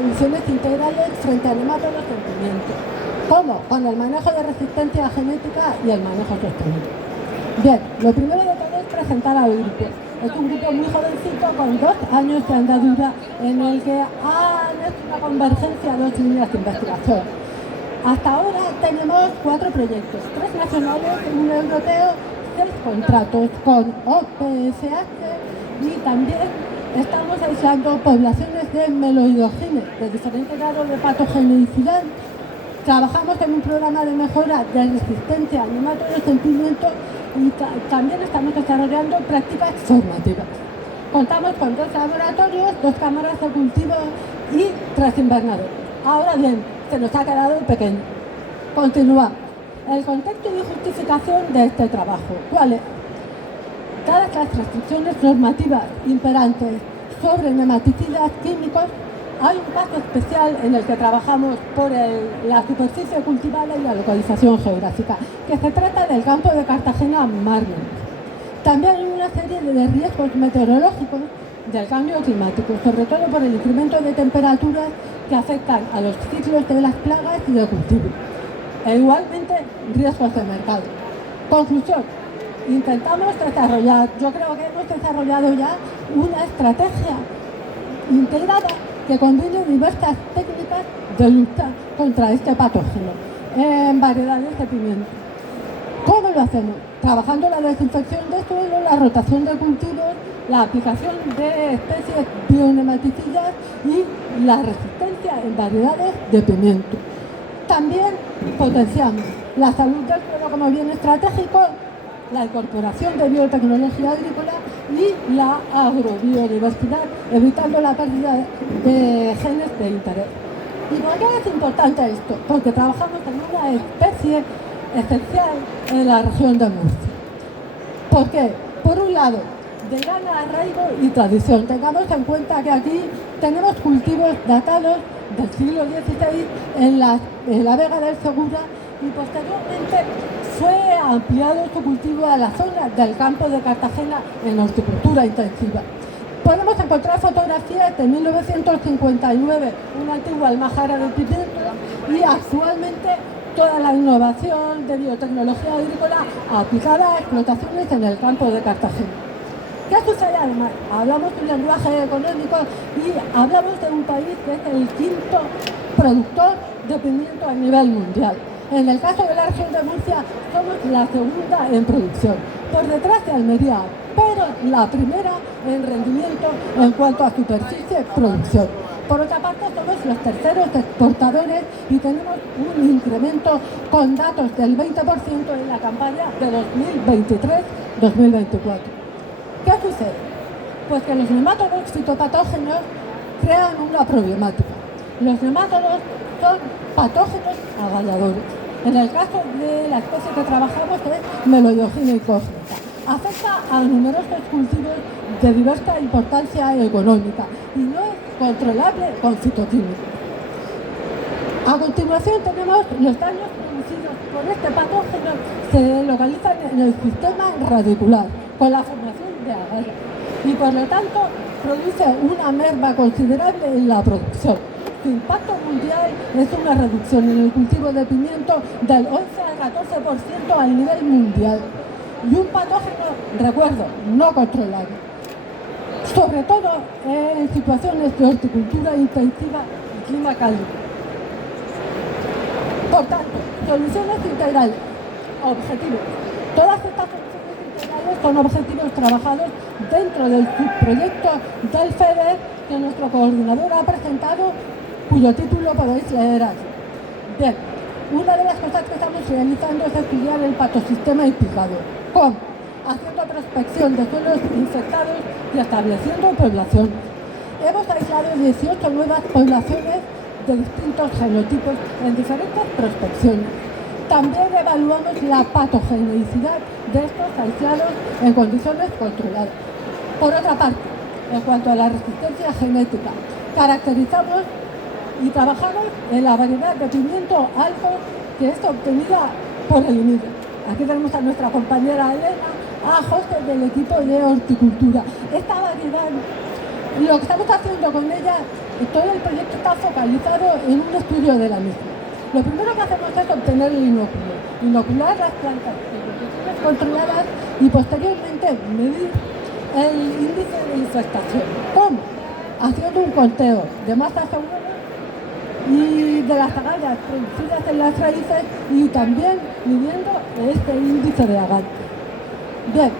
Soluciones integrales frente a nematodos en pimiento. ¿Cómo? Con el manejo de resistencia genética y el manejo sostenible. Bien, lo primero de todo es presentar al grupo. Es un grupo muy jovencito con 2 años de andadura en el que han hecho una convergencia 2 líneas de investigación. Hasta ahora tenemos 4 proyectos, 3 nacionales, 1 europeo, 6 contratos con OPSH y también estamos aislando poblaciones de meloidogine de diferente grado de patogenicidad. Trabajamos en un programa de mejora de resistencia a nematodos en pimiento y también estamos desarrollando prácticas formativas. Contamos con 2 laboratorios, 2 cámaras de cultivo y 3 invernadores. Ahora bien, se nos ha quedado pequeño. Continúa. El contexto y justificación de este trabajo. ¿Cuál es? Dadas las restricciones normativas imperantes sobre nematicidas químicos, hay un caso especial en el que trabajamos por la superficie cultivada y la localización geográfica, que se trata del campo de Cartagena-Marmen. También hay una serie de riesgos meteorológicos del cambio climático, sobre todo por el incremento de temperaturas que afectan a los ciclos de las plagas y de cultivo. E igualmente, riesgos de mercado. Conclusión. Intentamos desarrollar, yo creo que hemos desarrollado ya una estrategia integrada que combine diversas técnicas de lucha contra este patógeno en variedades de pimiento. ¿Cómo lo hacemos? Trabajando la desinfección de suelo, la rotación de cultivos, la aplicación de especies bionematicidas y la resistencia en variedades de pimiento. También potenciamos la salud del suelo como bien estratégico, la incorporación de biotecnología agrícola y la agrobiodiversidad, evitando la pérdida de genes de interés. ¿Y por qué es importante esto? Porque trabajamos en una especie esencial en la región de Murcia. ¿Por qué? Por un lado, de gran arraigo y tradición. Tengamos en cuenta que aquí tenemos cultivos datados del siglo XVI en la Vega del Segura y posteriormente fue ampliado su cultivo a la zona del campo de Cartagena en horticultura intensiva. Podemos encontrar fotografías de 1959, una antigua almajara de pimiento, y actualmente toda la innovación de biotecnología agrícola aplicada a explotaciones en el campo de Cartagena. ¿Qué sucede además? Hablamos de un lenguaje económico y hablamos de un país que es el 5º productor de pimiento a nivel mundial. En el caso de la región de Murcia, somos la 2ª en producción, por detrás de Almería, pero la primera en rendimiento en cuanto a superficie producción. Por otra parte, somos los 3eros exportadores y tenemos un incremento con datos del 20% en la campaña de 2023-2024. ¿Qué sucede? Pues que los nemátodos fitopatógenos crean una problemática. Los nemátodos son patógenos agalladores. En el caso de la especie que trabajamos es Meloidogine incógnita. Afecta a numerosos cultivos de diversa importancia económica y no es controlable con fitoquímicos. A continuación tenemos los daños producidos por este patógeno, se localizan en el sistema radicular, con la formación de agallas, y por lo tanto produce una merma considerable en la producción. Su impacto mundial es una reducción en el cultivo de pimiento del 11 al 14% al nivel mundial. Y un patógeno, recuerdo, no controlado. Sobre todo en situaciones de horticultura intensiva y clima cálido. Por tanto, soluciones integrales, objetivos. Todas estas soluciones integrales son objetivos trabajados dentro del subproyecto del FEDER que nuestro coordinador ha presentado, cuyo título podéis leer aquí. Bien, una de las cosas que estamos realizando es estudiar el patosistema implicado. ¿Cómo? Haciendo prospección de suelos infectados y estableciendo poblaciones. Hemos aislado 18 nuevas poblaciones de distintos genotipos en diferentes prospecciones. También evaluamos la patogenicidad de estos aislados en condiciones controladas. Por otra parte, en cuanto a la resistencia genética, caracterizamos y trabajamos en la variedad de pimiento alto que es obtenida por el INIDE. Aquí tenemos a nuestra compañera Elena, a José del equipo de horticultura. Esta variedad Lo que estamos haciendo con ella, todo el proyecto está focalizado en un estudio de la misma. Lo primero que hacemos es obtener el inóculo, inocular las plantas en condiciones controladas y posteriormente medir el índice de infestación. ¿Cómo? Haciendo un conteo de masas seguras y de las agallas producidas en las raíces y también midiendo este índice de agallas. Bien,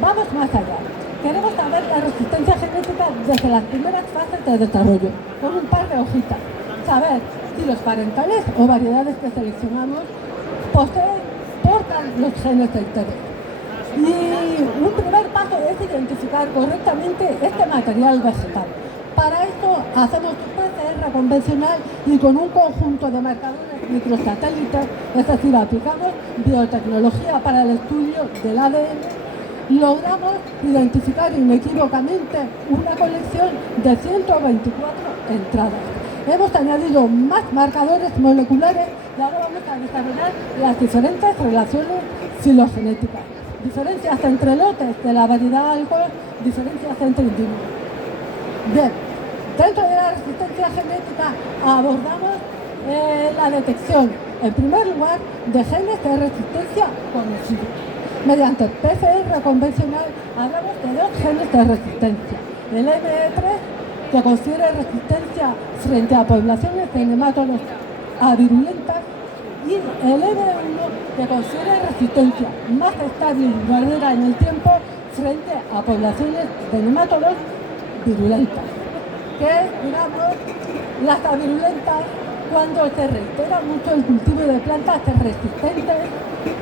vamos más allá. Queremos saber la resistencia genética desde las primeras fases de desarrollo, con un par de hojitas. Saber si los parentales o variedades que seleccionamos portan los genes del interés. Y un primer paso es identificar correctamente este material vegetal. Para esto hacemos un PCR convencional y con un conjunto de marcadores microsatélites, es decir, aplicamos biotecnología para el estudio del ADN, logramos identificar inequívocamente una colección de 124 entradas. Hemos añadido más marcadores moleculares y ahora vamos a desarrollar las diferentes relaciones filogenéticas. Diferencias entre lotes de la variedad alcohol, diferencias entre individuos. Bien, dentro de la resistencia genética abordamos la detección, en primer lugar, de genes de resistencia conocidos. Mediante PCR convencional hablamos de dos genes de resistencia, el ME3, que confiere resistencia frente a poblaciones de nemátodos virulentas, y el M1, que confiere resistencia más estable y duradera en el tiempo frente a poblaciones de nemátodos virulentas, que es, digamos, las virulentas, cuando se reitera mucho el cultivo de plantas resistentes,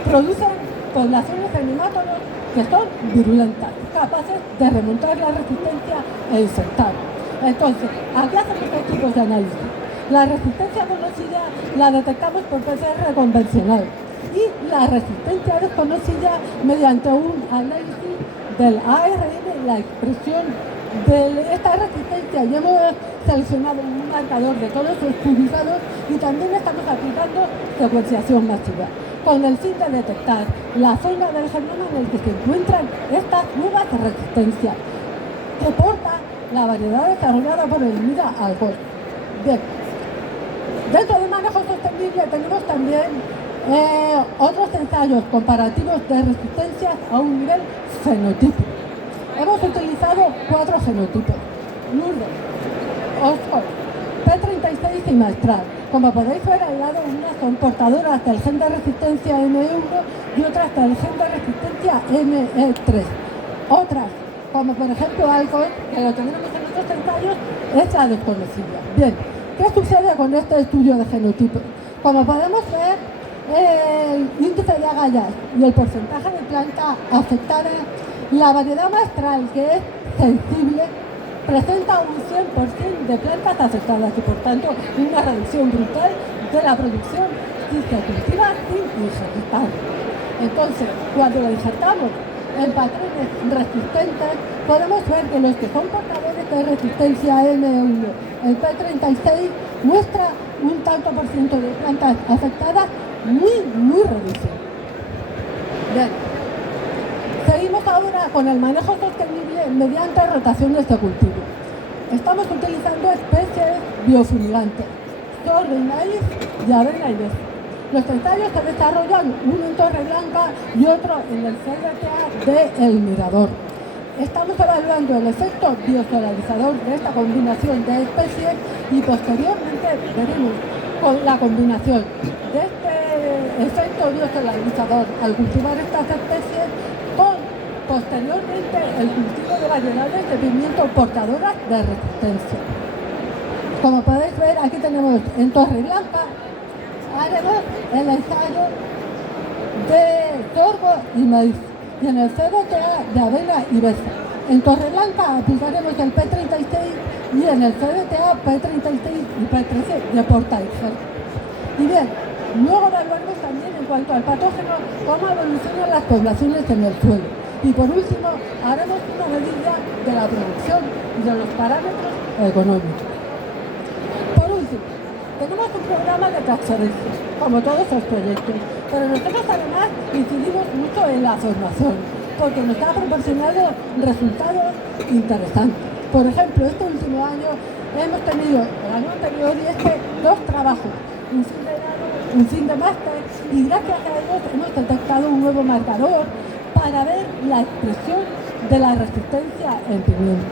producen poblaciones de nemátodos que son virulentas, capaces de remontar la resistencia e infectar. Entonces, aquí hacemos dos tipos de análisis. La resistencia conocida la detectamos por PCR convencional y la resistencia desconocida mediante un análisis del ARN, la expresión de esta resistencia. Ya hemos seleccionado un marcador de todos los publicados y también estamos aplicando secuenciación masiva, con el fin de detectar la zona del genoma en el que se encuentran estas nuevas resistencias que porta la variedad desarrollada por el MIRA alcohol. Bien, dentro del manejo sostenible tenemos también otros ensayos comparativos de resistencias a un nivel fenotípico. Hemos utilizado 4 genotipos: Lourdes, Oxford, P36 y Maestral. Como podéis ver al lado, unas son portadoras del gen de resistencia M1 y otras del gen de resistencia ME3. Otras, como por ejemplo alcohol, que lo tenemos en estos ensayos, es la desconocida. Bien, ¿qué sucede con este estudio de genotipos? Como podemos ver, el índice de agallas y el porcentaje de planta afectada, la variedad maestral, que es sensible, presenta un 100% de plantas afectadas y por tanto una reducción brutal de la producción si se cultiva sin injertar. Entonces, cuando lo injertamos en patrones resistentes, podemos ver que los que son portadores de resistencia M1, el P36, muestra un tanto por ciento de plantas afectadas muy reducido. Bien. Seguimos ahora con el manejo sostenible mediante rotaciones de cultivo. Estamos utilizando especies biofumigantes, sorgo y maíz y avena y beso. Los ensayos se desarrollan uno en Torreblanca y otro en el CRTA de El Mirador. Estamos evaluando el efecto biosolarizador de esta combinación de especies y posteriormente veremos con la combinación de este efecto biosolarizador al cultivar estas especies con posteriormente el cultivo de variedades de pimiento portadoras de resistencia. Como podéis ver, aquí tenemos en Torreblanca, haremos el ensayo de sorgo y maíz y en el CDTA de avena y besa. En Torreblanca aplicaremos el P36 y en el CDTA P36 y P13 de porta y gel. Y bien, luego evaluaremos también en cuanto al patógeno cómo evolucionan las poblaciones en el suelo. Y por último, haremos una medida de la producción y de los parámetros económicos. Por último, tenemos un programa de transferencia, como todos los proyectos, pero nosotros además incidimos mucho en la formación, porque nos ha proporcionado resultados interesantes. Por ejemplo, este último año hemos tenido, el año anterior y dos trabajos, un fin de grado, un fin de máster, y gracias a ellos hemos detectado un nuevo marcador para ver la expresión de la resistencia en pimiento.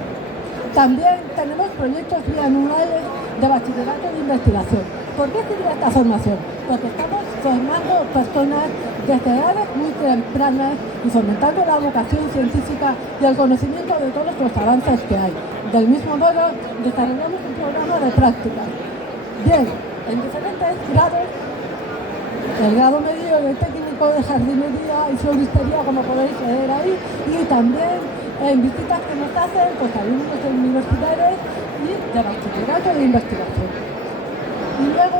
También tenemos proyectos bianuales de bachillerato de investigación. ¿Por qué sirve esta formación? Porque estamos formando personas desde edades muy tempranas y fomentando la vocación científica y el conocimiento de todos los avances que hay. Del mismo modo, desarrollamos un programa de prácticas. Bien, en diferentes grados, el grado medio de técnico de jardinería y floristería, como podéis leer ahí, y también en visitas que nos hacen pues, alumnos de universidades y de bachillerato de investigación. Y luego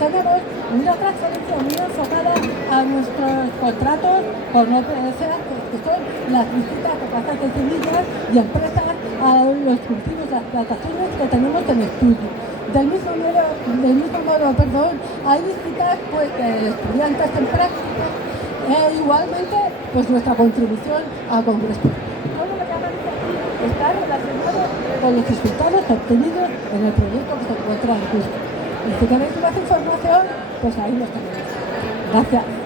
tenemos una transferencia muy enfocada a nuestros contratos con OPS, que son las visitas de casas de semillas y empresas a los cultivos, las plantaciones que tenemos en estudio. Del mismo modo, hay visitas pues, de estudiantes en práctica e igualmente pues, nuestra contribución a congresos. Todo lo que aparece aquí está relacionado con los resultados obtenidos en el proyecto que se encuentra en curso. Y si queréis más información, pues ahí los tenéis. Gracias.